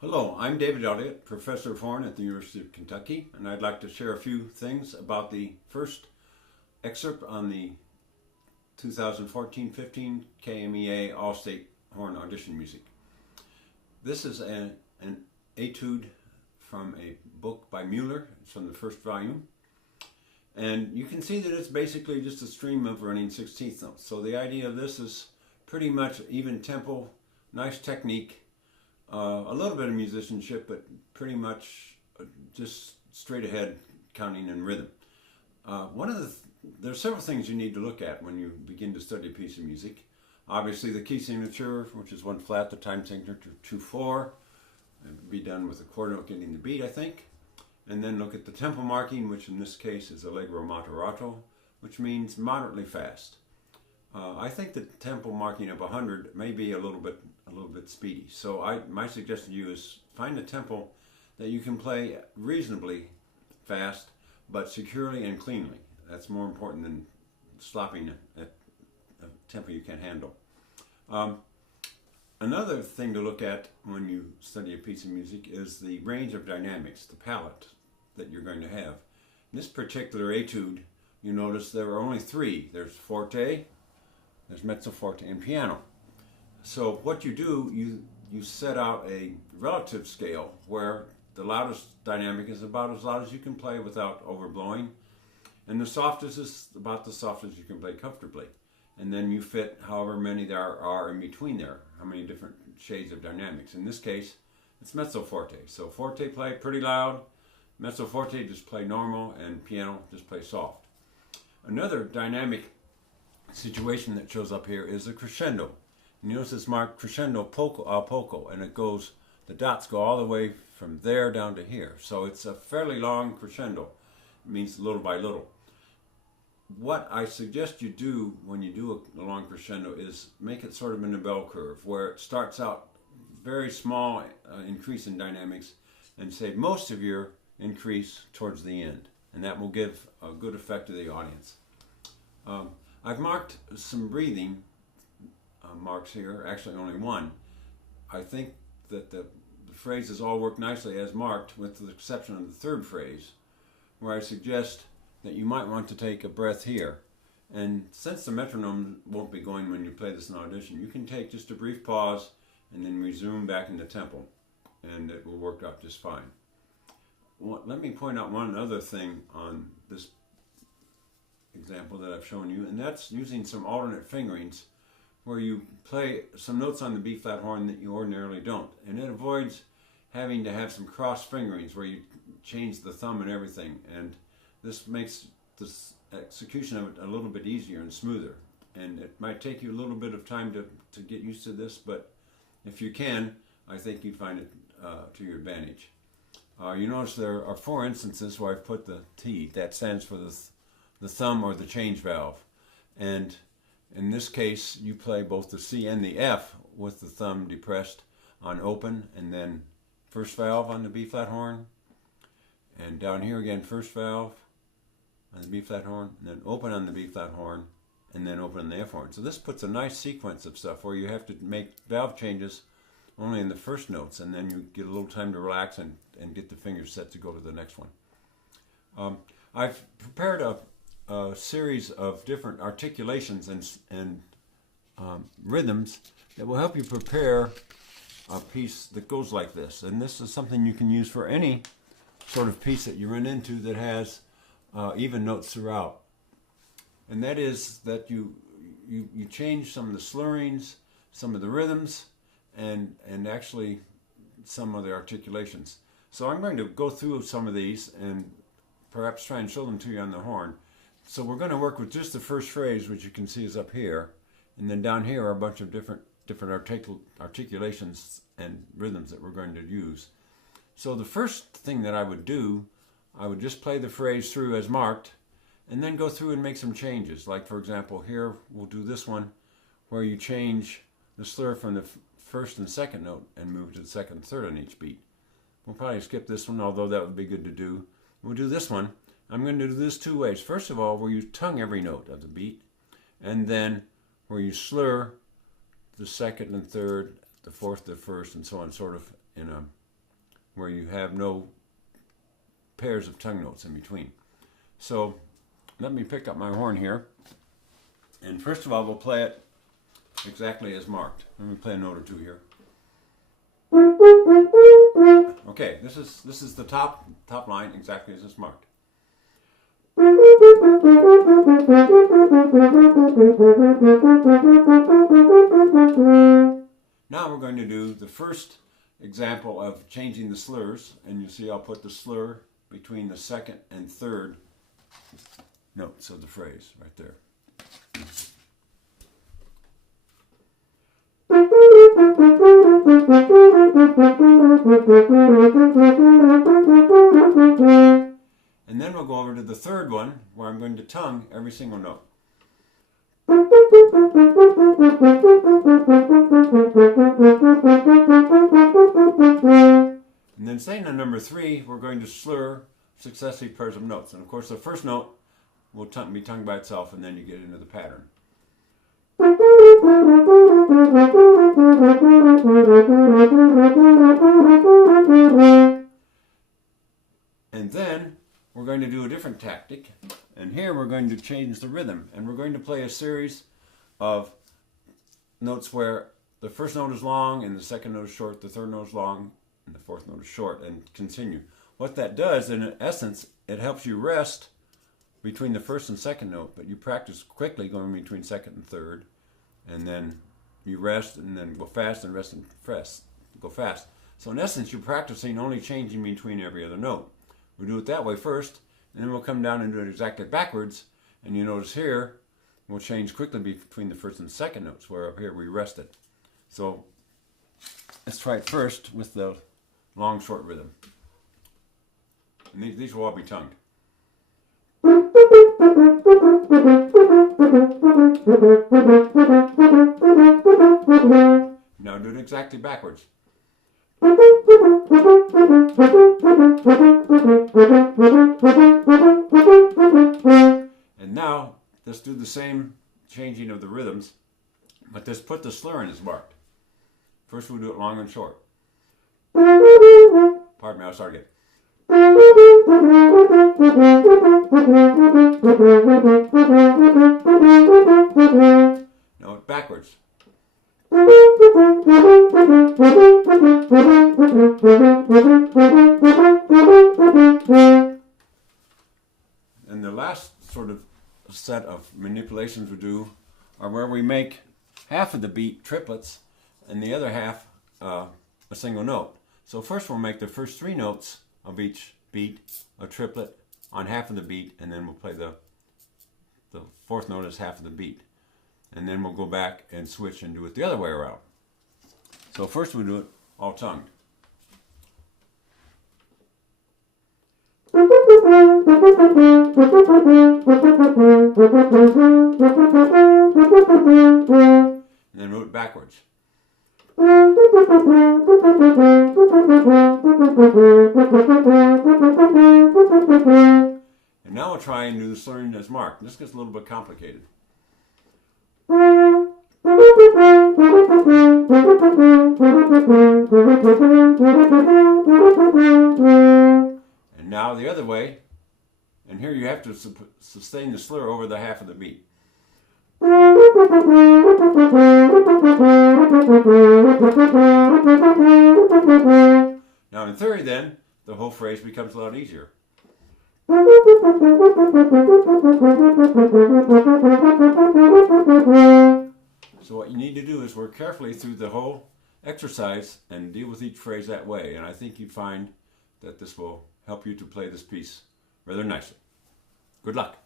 Hello, I'm David Elliott, Professor of Horn at the University of Kentucky, and I'd like to share a few things about the first excerpt on the 2014-15 KMEA All-State Horn Audition Music. This is an etude from a book by Mueller. It's from the first volume. And you can see that it's basically just a stream of running 16th notes. So the idea of this is pretty much even tempo, nice technique, a little bit of musicianship, but pretty much just straight ahead counting and rhythm. There are several things you need to look at when you begin to study a piece of music. Obviously the key signature, which is 1 flat, the time signature 2/4. It would be done with a quarter note getting the beat, I think. And then look at the tempo marking, which in this case is allegro moderato, which means moderately fast. I think the tempo marking of 100 may be a little bit speedy. So my suggestion to you is find a tempo that you can play reasonably fast, but securely and cleanly. That's more important than slopping at a tempo you can't handle. Another thing to look at when you study a piece of music is the range of dynamics, the palette that you're going to have. In this particular etude, you notice there are only 3. There's forte, there's mezzo forte, and piano. So what you do, you set out a relative scale where the loudest dynamic is about as loud as you can play without overblowing, and the softest is about the softest you can play comfortably. And then you fit however many there are in between there, how many different shades of dynamics. In this case, it's mezzo forte. So forte play pretty loud, mezzo forte just play normal, and piano just play soft. Another dynamic situation that shows up here is a crescendo. And you notice it's marked crescendo poco a poco, and the dots go all the way from there down to here. So it's a fairly long crescendo. It means little by little. What I suggest you do when you do a long crescendo is make it sort of in a bell curve, where it starts out very small increase in dynamics and save most of your increase towards the end. And that will give a good effect to the audience. I've marked some breathing marks here, actually only one. I think that the phrases all work nicely as marked, with the exception of the third phrase, where I suggest that you might want to take a breath here. And since the metronome won't be going when you play this in audition, you can take just a brief pause and then resume back into tempo, and it will work out just fine. Let me point out one other thing on this example that I've shown you, and that's using some alternate fingerings where you play some notes on the B flat horn that you ordinarily don't, and it avoids having to have some cross fingerings where you change the thumb and everything, and this makes this execution of it a little bit easier and smoother. And it might take you a little bit of time to get used to this, but if you can, I think you find it to your advantage. You notice there are 4 instances where I've put the T. That stands for the thumb or the change valve. And in this case, you play both the C and the F with the thumb depressed on open, and then first valve on the B flat horn. And down here again, first valve on the B flat horn, and then open on the B flat horn, and then open on the F horn. So this puts a nice sequence of stuff where you have to make valve changes only in the first notes, and then you get a little time to relax and get the fingers set to go to the next one. I've prepared a series of different articulations and rhythms that will help you prepare a piece that goes like this. And this is something you can use for any sort of piece that you run into that has even notes throughout. And that is that you change some of the slurrings, some of the rhythms, and actually some of the articulations. So I'm going to go through some of these and perhaps try and show them to you on the horn. So we're going to work with just the first phrase, which you can see is up here, and then down here are a bunch of different articulations and rhythms that we're going to use. So the first thing that I would do, I would just play the phrase through as marked, and then go through and make some changes. Like, for example, here we'll do this one where you change the slur from the first and second note and move to the second and third on each beat. We'll probably skip this one, although that would be good to do. We'll do this one. I'm going to do this 2 ways. First of all, where you tongue every note of the beat, and then where you slur the second and third, the fourth, the first, and so on, sort of in a where you have no pairs of tongue notes in between. So let me pick up my horn here, and first of all we'll play it exactly as marked. Let me play a note or two here. Okay, this is the top line exactly as it's marked. Now we're going to do the first example of changing the slurs, and you see I'll put the slur between the second and third notes of the phrase right there. And then we'll go over to the third one where I'm going to tongue every single note. And then saying on number 3, we're going to slur successive pairs of notes. And of course the first note will be tongued by itself, and then you get into the pattern. And then we're going to do a different tactic, and here we're going to change the rhythm, and we're going to play a series of notes where the first note is long and the second note is short, the third note is long and the fourth note is short, and continue. What that does, in essence, it helps you rest between the first and second note, but you practice quickly going between second and third, and then you rest and then go fast and rest and go fast. So in essence, you're practicing only changing between every other note. We'll do it that way first, and then we'll come down and do it exactly backwards, and you notice here we'll change quickly between the first and second notes, where up here we rested. So let's try it first with the long short rhythm. And these will all be tongued. Now do it exactly backwards. And now let's do the same changing of the rhythms, but let's put the slur in as marked. First we'll do it long and short. Pardon me, I'll start again. Now it's backwards. And the last sort of set of manipulations we do are where we make half of the beat triplets and the other half a single note. So first we'll make the first 3 notes of each beat a triplet on half of the beat, and then we'll play the fourth note as half of the beat. And then we'll go back and switch and do it the other way around. So first we'll do it all tongued. And then do it backwards. And now we'll try and do the slurring as marked. This gets a little bit complicated. And now the other way, and here you have to sustain the slur over the half of the beat. Now in theory then, the whole phrase becomes a lot easier. So what you need to do is work carefully through the whole exercise and deal with each phrase that way. And I think you find that this will help you to play this piece rather nicely. Good luck.